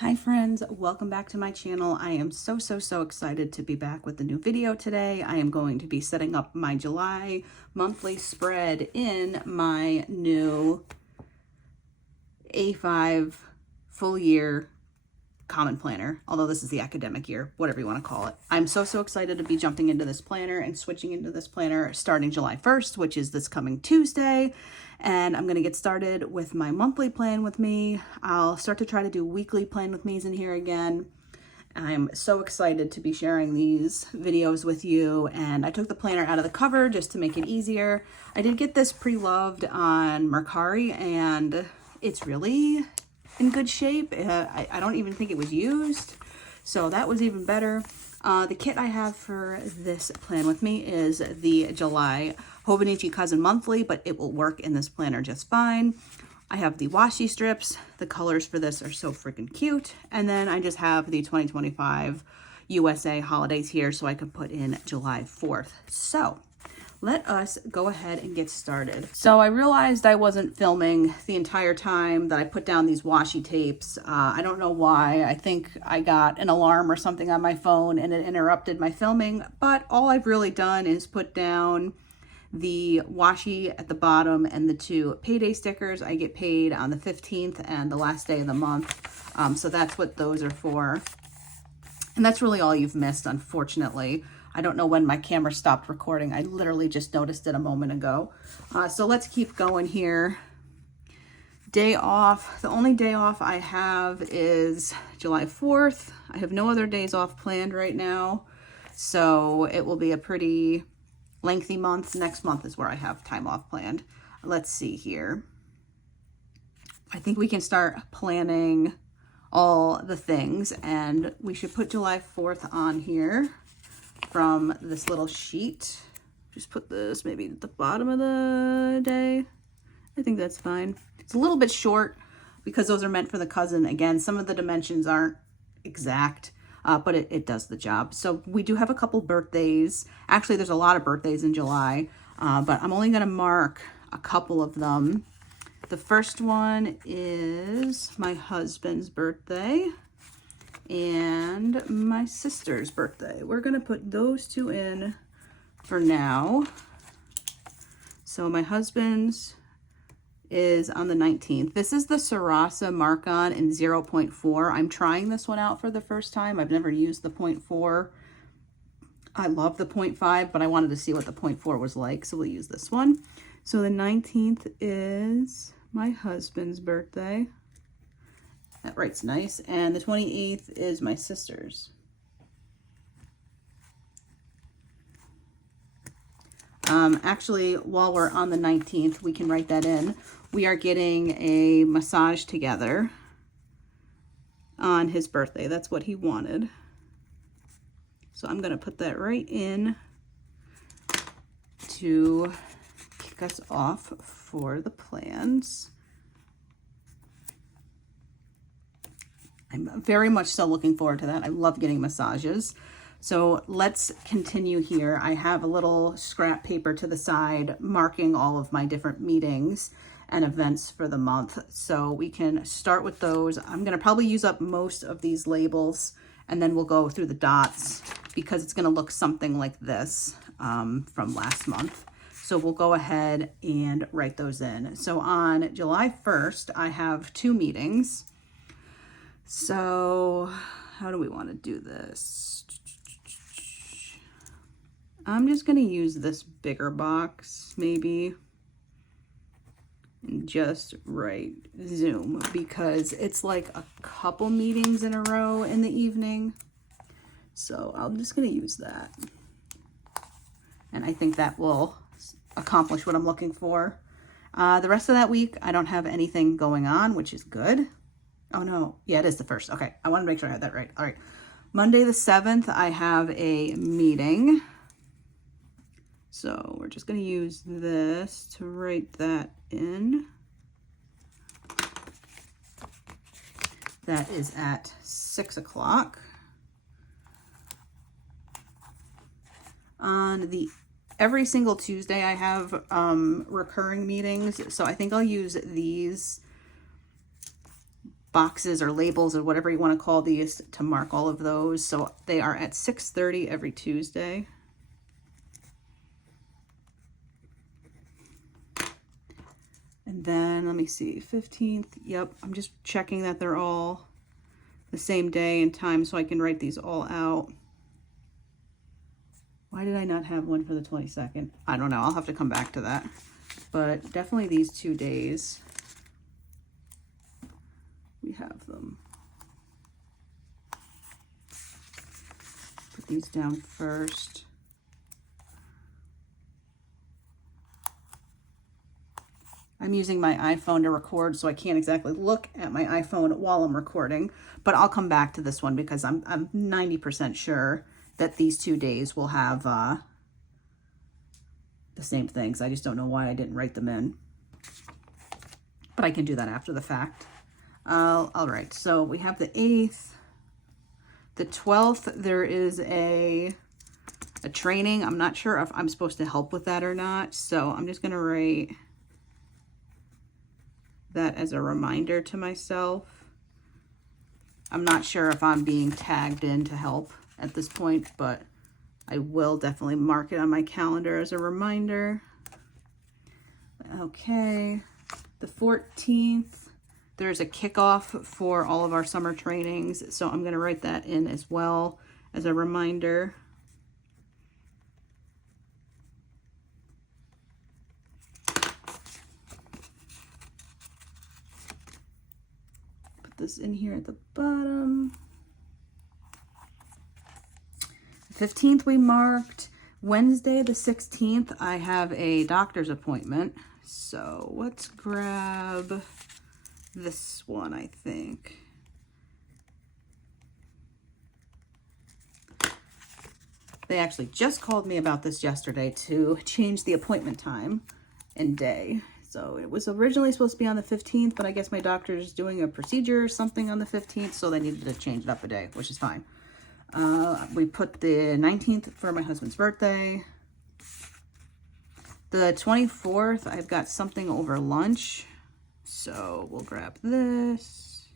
Hi friends, welcome back to my channel. I am so excited to be back with a new video today. I am going to be setting up my July monthly spread in my new A5 full year common planner, although this is the academic year, whatever you want to call it. I'm so excited to be jumping into this planner and switching into this planner starting July 1st, which is this coming Tuesday. And I'm going to get started with my monthly plan with me. I'll start to try to do weekly plan with me's in here again. I'm so excited to be sharing these videos with you. And I took the planner out of the cover just to make it easier. I did get this pre-loved on Mercari and it's really in good shape. I don't even think it was used, so that was even better. The kit I have for this plan with me is the July Hobonichi Cousin Monthly, but it will work in this planner just fine. I have the washi strips. The colors for this are so freaking cute. And then I just have the 2025 USA holidays here so I can put in July 4th. So let us go ahead and get started. So I realized I wasn't filming the entire time that I put down these washi tapes. I don't know why. I think I got an alarm or something on my phone and it interrupted my filming, but all I've really done is put down the washi at the bottom and the two payday stickers. I get paid on the 15th and the last day of the month. So that's what those are for. And that's really all you've missed, unfortunately. I don't know when my camera stopped recording. I literally just noticed it a moment ago. So let's keep going here. Day off. The only day off I have is July 4th. I have no other days off planned right now. So it will be a pretty lengthy month. Next month is where I have time off planned. Let's see here. I think we can start planning all the things, and we should put July 4th on here from this little sheet. Just put this maybe at the bottom of the day. I think that's fine. It's a little bit short because those are meant for the cousin. Again, some of the dimensions aren't exact, but it does the job. So we do have a couple birthdays. Actually, there's a lot of birthdays in July, but I'm only going to mark a couple of them. The first one is my husband's birthday and my sister's birthday. We're gonna put those two in for now. So my husband's is on the 19th. This is the Sarasa Mark-On in 0.4. I'm trying this one out for the first time. I've never used the 0.4. I love the 0.5, but I wanted to see what the 0.4 was like, so we'll use this one. So the 19th is my husband's birthday. That writes nice. And the 28th is my sister's. Actually, while we're on the 19th, we can write that in. We are getting a massage together on his birthday. That's what he wanted. So I'm going to put that right in to kick us off for the plans. I'm very much so looking forward to that. I love getting massages. So let's continue here. I have a little scrap paper to the side marking all of my different meetings and events for the month. So we can start with those. I'm going to probably use up most of these labels and then we'll go through the dots because it's going to look something like this from last month. So we'll go ahead and write those in. So on July 1st, I have 2 meetings. So how do we want to do this? I'm just going to use this bigger box maybe and just write Zoom because it's like a couple meetings in a row in the evening. So I'm just going to use that. And I think that will accomplish what I'm looking for. The rest of that week, I don't have anything going on, which is good. Oh no, yeah, it is the 1st. Okay, I want to make sure I had that right. All right, Monday the 7th, I have a meeting. So we're just going to use this to write that in. That is at 6 o'clock. On every single Tuesday, I have recurring meetings. So I think I'll use these boxes or labels or whatever you want to call these to mark all of those. So they are at 6:30 every Tuesday. And then let me see, 15th. Yep, I'm just checking that they're all the same day and time so I can write these all out. Why did I not have one for the 22nd? I don't know. I'll have to come back to that. But definitely these 2 days, we have them. Put these down first. I'm using my iPhone to record, so I can't exactly look at my iPhone while I'm recording, but I'll come back to this one because I'm 90% sure that these 2 days will have the same things. I just don't know why I didn't write them in, but I can do that after the fact. All right, so we have the 8th. The 12th, there is a training. I'm not sure if I'm supposed to help with that or not, so I'm just going to write that as a reminder to myself. I'm not sure if I'm being tagged in to help at this point, but I will definitely mark it on my calendar as a reminder. Okay, the 14th, there's a kickoff for all of our summer trainings, so I'm going to write that in as well as a reminder. This in here at the bottom. 15th we marked. Wednesday the 16th I have a doctor's appointment, so let's grab this one. I think they actually just called me about this yesterday to change the appointment time and day. So it was originally supposed to be on the 15th, but I guess my doctor's doing a procedure or something on the 15th, so they needed to change it up a day, which is fine. We put the 19th for my husband's birthday. The 24th, I've got something over lunch, so we'll grab this.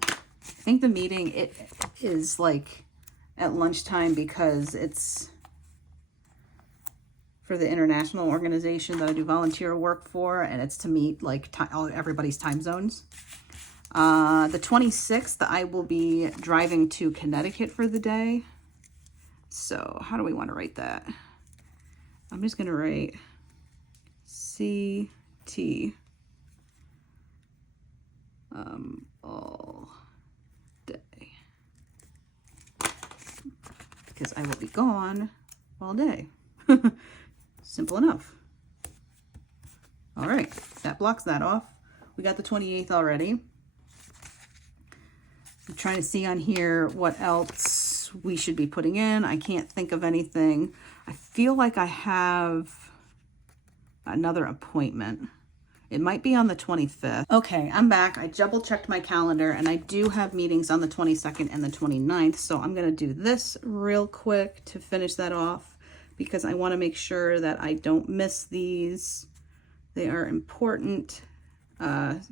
I think the meeting, it is like at lunchtime because it's for the international organization that I do volunteer work for, and it's to meet like everybody's time zones. The 26th, I will be driving to Connecticut for the day. So how do we want to write that? I'm just going to write CT all day, because I will be gone all day. Simple enough. All right, that blocks that off. We got the 28th already. I'm trying to see on here what else we should be putting in. I can't think of anything. I feel like I have another appointment. It might be on the 25th. Okay, I'm back. I double checked my calendar and I do have meetings on the 22nd and the 29th. So I'm going to do this real quick to finish that off because I want to make sure that I don't miss these. They are important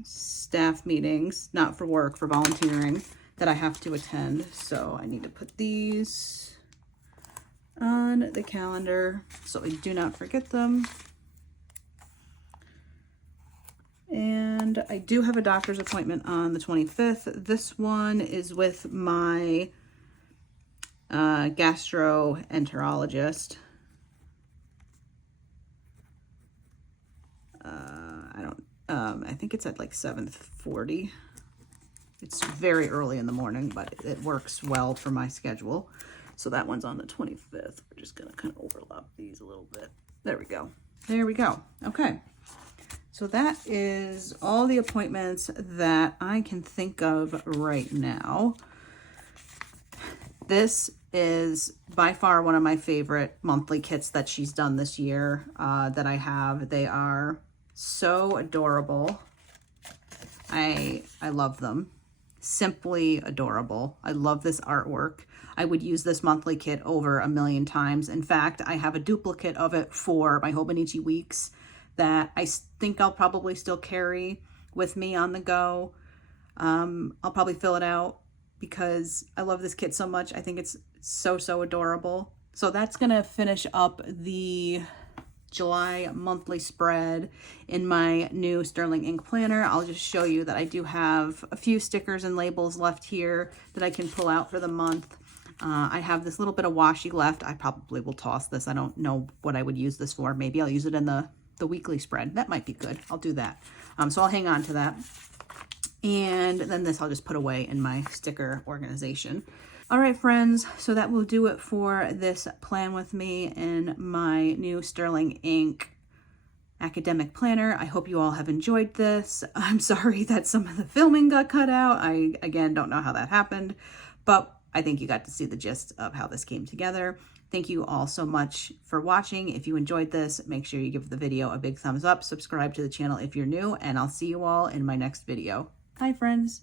staff meetings, not for work, for volunteering, that I have to attend. So I need to put these on the calendar so I do not forget them. And I do have a doctor's appointment on the 25th. This one is with my gastroenterologist. I think it's at like 7:40. It's very early in the morning, but it works well for my schedule. So that one's on the 25th. We're just gonna kind of overlap these a little bit. There we go. There we go. Okay. So that is all the appointments that I can think of right now. This is by far one of my favorite monthly kits that she's done this year that I have. They are so adorable. I love them. Simply adorable. I love this artwork. I would use this monthly kit over 1,000,000 times. In fact, I have a duplicate of it for my Hobonichi Weeks that I think I'll probably still carry with me on the go. I'll probably fill it out because I love this kit so much. I think it's so adorable. So that's gonna finish up the July monthly spread in my new Sterling ink planner. I'll just show you that I do have a few stickers and labels left here that I can pull out for the month. I have this little bit of washi left. I probably will toss this. I don't know what I would use this for. Maybe I'll use it in the weekly spread. That might be good. I'll do that. So I'll hang on to that. And then this I'll just put away in my sticker organization. All right, friends, so that will do it for this plan with me in my new Sterling ink academic planner. I hope you all have enjoyed this. I'm sorry that some of the filming got cut out. I, again, don't know how that happened, but I think you got to see the gist of how this came together. Thank you all so much for watching. If you enjoyed this, make sure you give the video a big thumbs up, subscribe to the channel if you're new, and I'll see you all in my next video. Bye, friends.